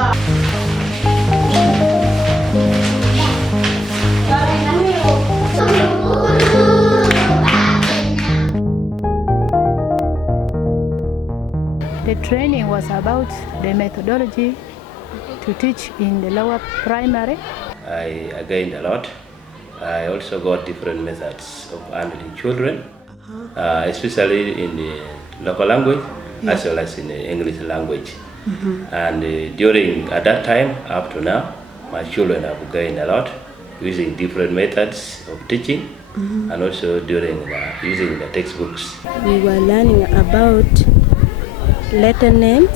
The training was about the methodology to teach in the lower primary. I gained a lot. I also got different methods of handling children, especially in the local language as well as in the English language. And at that time, up to now, my children have gained a lot using different methods of teaching and also using the textbooks. We were learning about letter names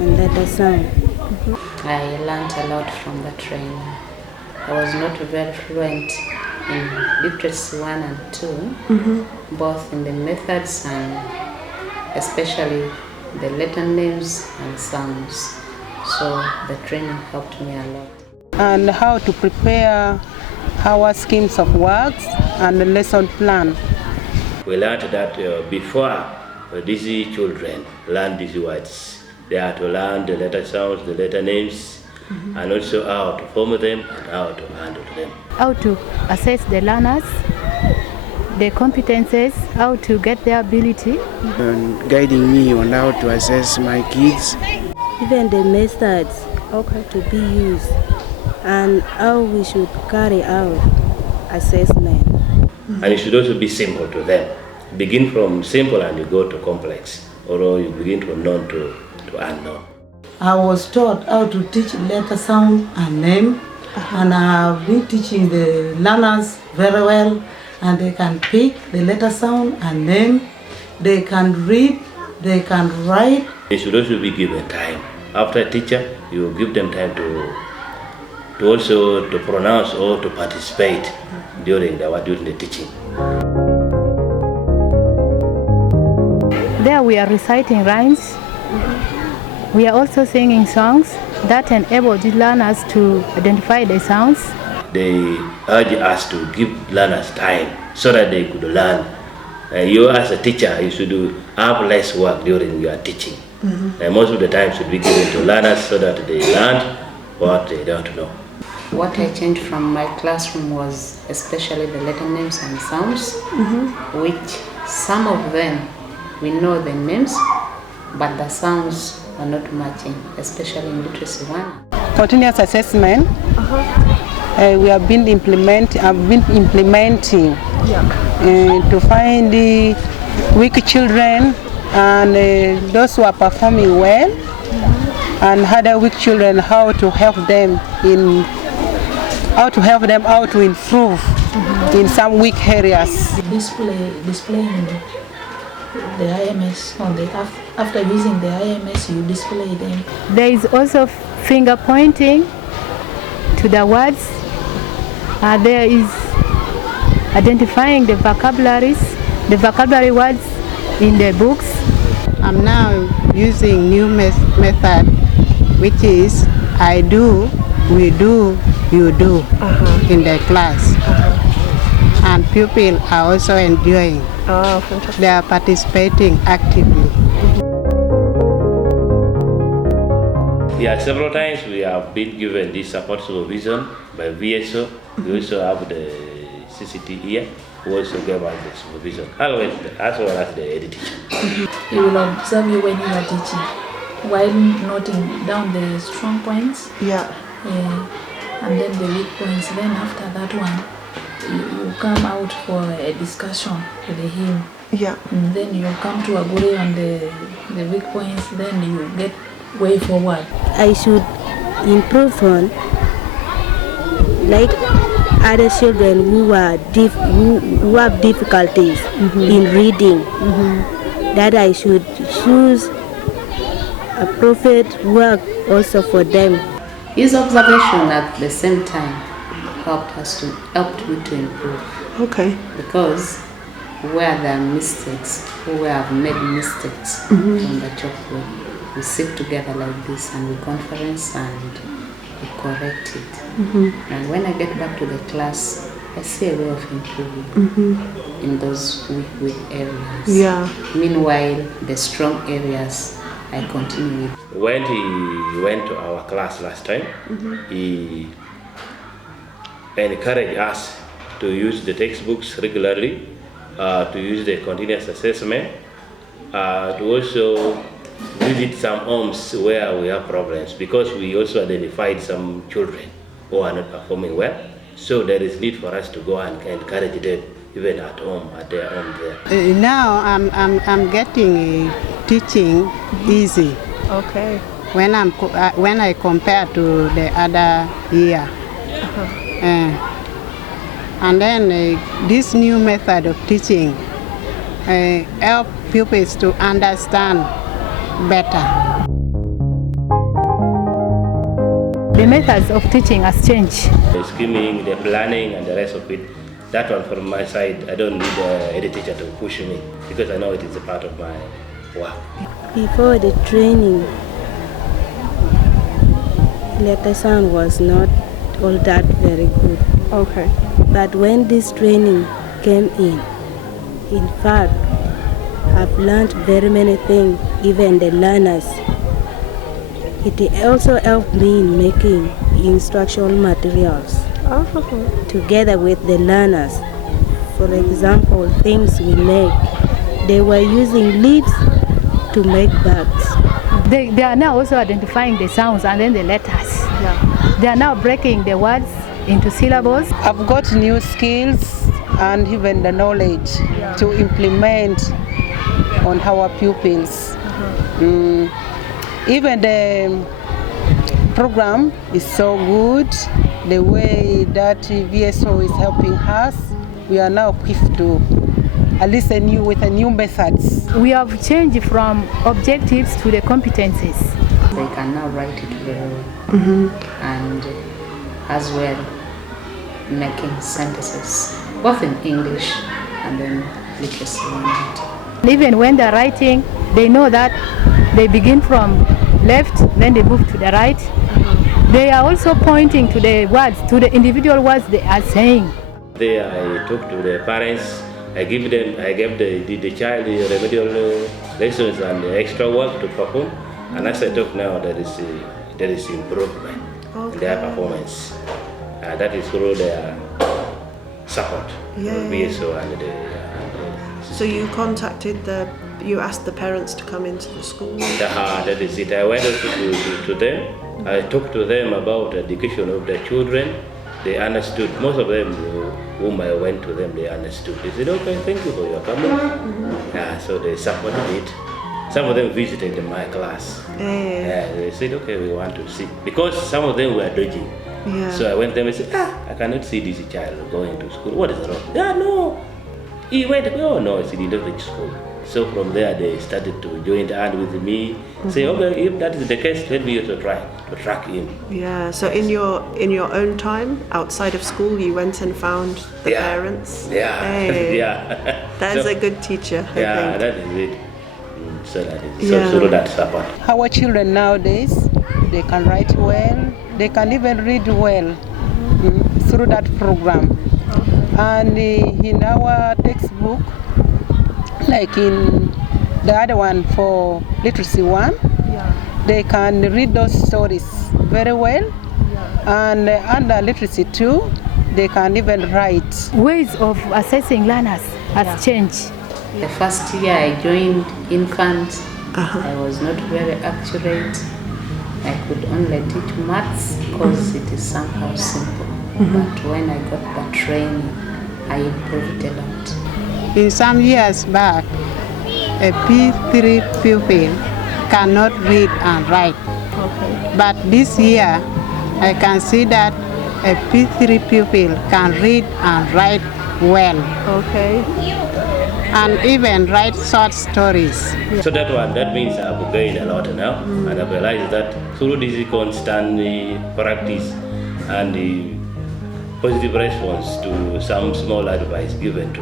and letter sound. I learned a lot from the training. I was not very fluent in literacy 1 and 2, both in the methods and especially the letter names and sounds. So the training helped me a lot. And how to prepare our schemes of works and the lesson plan. We learned that before these children learn these words, they have to learn the letter sounds, the letter names, and also how to form them and how to handle them. How to assess the learners, the competences, how to get their ability. And guiding me on how to assess my kids. Even the methods, how to be used, and how we should carry out assessment. And it should also be simple to them. Begin from simple and you go to complex, or you begin from known to unknown. I was taught how to teach letter sound and name, and I have been teaching the learners very well, and they can pick the letter sound and name, they can read, they can write. They should also be given time. After a teacher, you give them time to also to pronounce or to participate during the teaching. There we are reciting rhymes. We are also singing songs that enable the learners to identify the sounds. They urge us to give learners time so that they could learn. You as a teacher, you should have less work during your teaching. Most of the time should be given to learners so that they learn what they don't know. What I changed from my classroom was especially the letter names and sounds, which some of them we know the names, but the sounds are not matching, especially in literacy 1. Continuous assessment. We have been implementing to find the weak children and those who are performing well, and other weak children, how to help them how to improve in some weak areas. Displaying the IMS after using the IMS, you display them. There is also finger pointing to the words. There is identifying the vocabulary words in the books. I'm now using new method, which is I do, we do, you do in the class. And pupils are also enjoying. Fantastic. They are participating actively. Yeah, several times we have been given this support supervision by VSO. We also have the CCT here, who also gave us the supervision, as well as the editing. He will observe you when you are teaching, while noting down the strong points. And then the weak points. Then after that one, you come out for a discussion with him. And then you come to agree on the weak points. Then you get way forward. I should improve on like other children who have difficulties in reading. That I should choose appropriate work also for them. His observation at the same time helped me to improve. Okay. Because where there are mistakes, who have made mistakes on the job, we sit together like this and we conference and we correct it. And when I get back to the class, I see a way of improving in those weak areas. Yeah. Meanwhile, the strong areas, I continue with. When he went to our class last time, he encouraged us to use the textbooks regularly, to use the continuous assessment, to also visit some homes where we have problems, because we also identified some children who are not performing well. So there is need for us to go and encourage them even at home, at their home there. Now I'm getting teaching easy. Okay. When I compare to the other year. And then this new method of teaching help pupils to understand better. The methods of teaching has changed. The scheming, the planning, and the rest of it, that one from my side, I don't need any teacher to push me, because I know it is a part of my work. Before the training, letter sound was not all that very good. Okay. But when this training came in fact, I've learned very many things, even the learners. It also helped me in making instructional materials together with the learners. For example, things we make, they were using leaves to make bags. They are now also identifying the sounds and then the letters. Yeah. They are now breaking the words into syllables. I've got new skills and even the knowledge to implement on our pupils. Even the program is so good, the way that VSO is helping us, we are now equipped to at least with new methods. We have changed from objectives to the competencies. They can now write it very well, and as well making sentences, both in English and then literacy. Even when they're writing, they know that they begin from left, then they move to the right. They are also pointing to the words, to the individual words they are saying. There I talk to the parents, I gave the child the remedial lessons and the extra work to perform, and as I talk now, there is improvement in their performance. That is through their support, VSO and so you contacted you asked the parents to come into the school? That is it. I went also to them. I talked to them about the education of the children. They understood. Most of them whom I went to them, they understood. They said, okay, thank you for your coming. So they supported it. Some of them visited my class. They said, okay, we want to see. Because some of them were dodging. So I went to them and said, I cannot see this child going to school. What is wrong? No. He went, oh no, he didn't reach school. So from there they started to join hand with me, say, okay, if that is the case, let me also try to track him. Yeah, so in your own time, outside of school, you went and found the parents? Yeah. That's a good teacher, I think. That is it. So that is so that support. Our children nowadays, they can write well, they can even read well through that program. And in our textbook, like in the other one for literacy 1, they can read those stories very well. And under literacy 2, they can even write. Ways of assessing learners has changed. The first year I joined infants, I was not very accurate. I could only teach maths because it is somehow simple. But when I got the training, I improved a lot. In some years back, a P3 pupil cannot read and write. But this year, I can see that a P3 pupil can read and write well. And even write short stories. So that means I've gained a lot now, and I've realized that through this constant practice and the positive response to some small advice given to,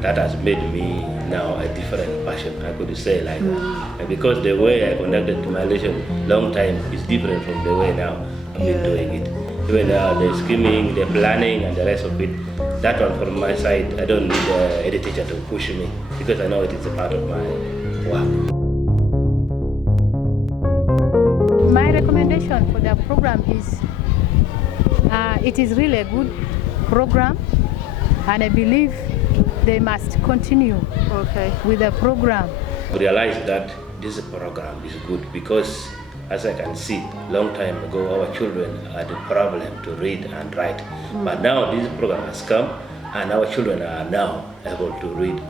that has made me now a different person, I could say like that. And because the way I conducted my lesson long time is different from the way now I've been doing it. Even the scheming, the planning, and the rest of it, that one from my side, I don't need any teacher to push me, because I know it is a part of my work. recommendation for the program is it is really a good program, and I believe they must continue with the program. We realize that this program is good because, as I can see, long time ago our children had a problem to read and write. But now this program has come and our children are now able to read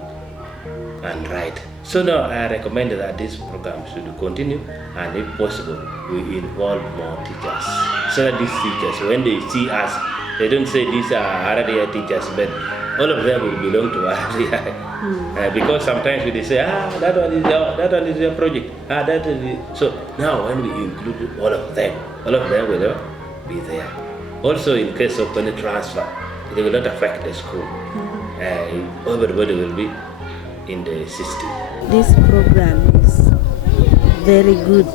and write. So now I recommend that this program should continue, and if possible, we involve more teachers. So that these teachers, when they see us, they don't say these are RDI teachers, but all of them will belong to RDI. Because sometimes they say, that one is your project. That is so now when we include all of them will be there. Also, in case of any transfer, it will not affect the school. Everybody will be in the system. This program is very good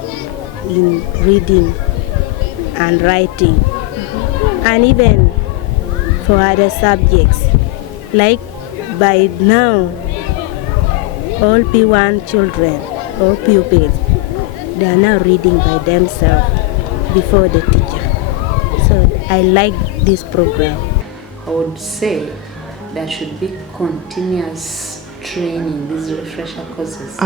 in reading and writing, and even for other subjects. Like by now, all P1 children, all pupils, they are now reading by themselves before the teacher. So I like this program. I would say there should be continuous training. These refresher courses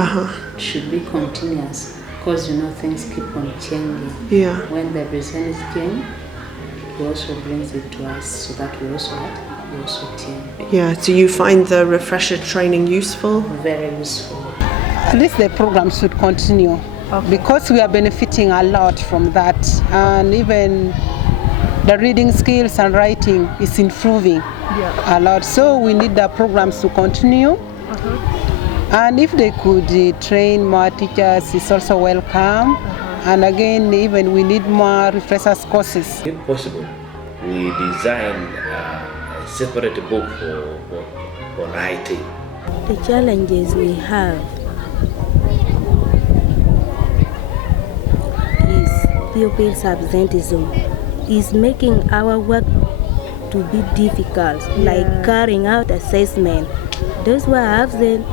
should be continuous, because things keep on changing. When the business change, he also brings it to us so that we also change. Do you find the refresher training useful? Very useful. At least the program should continue because we are benefiting a lot from that, and even the reading skills and writing is improving a lot. So we need the programs to continue. And if they could train more teachers, it's also welcome. And again, even we need more refreshers courses. If possible, we design a separate book for writing. The challenges we have is pupils' absenteeism is making our work to be difficult, like carrying out assessment. Those who are absent,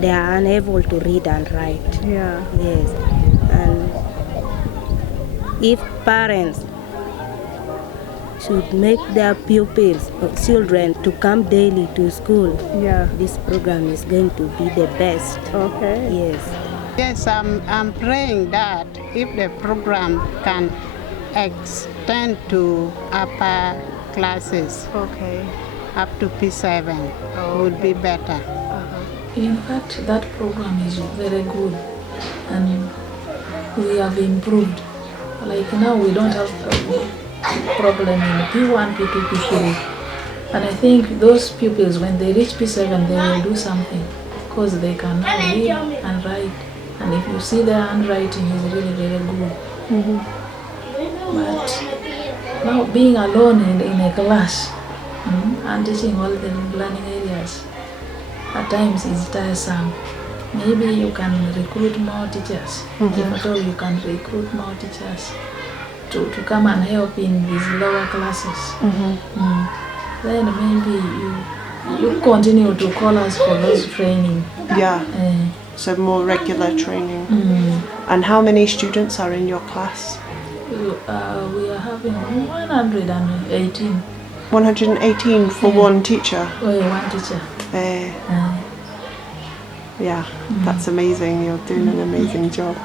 they are unable to read and write. Yes. And if parents should make their pupils or children to come daily to school, this program is going to be the best. Yes, I'm praying that if the program can extend to upper classes, up to P7, would be better. In fact, that program is very good, and we have improved. Like now we don't have a problem in P1, P2, P3. And I think those pupils, when they reach P7, they will do something, because they can now read and write. And if you see their handwriting is really very good. But now being alone in a class and teaching all the learning areas, at times is tiresome. Maybe you can recruit more teachers. If at all you can recruit more teachers to come and help in these lower classes. Then maybe you continue to call us for those training. So more regular training. And how many students are in your class? We are having 118. 118 for one teacher? One teacher. That's amazing. You're doing an amazing job.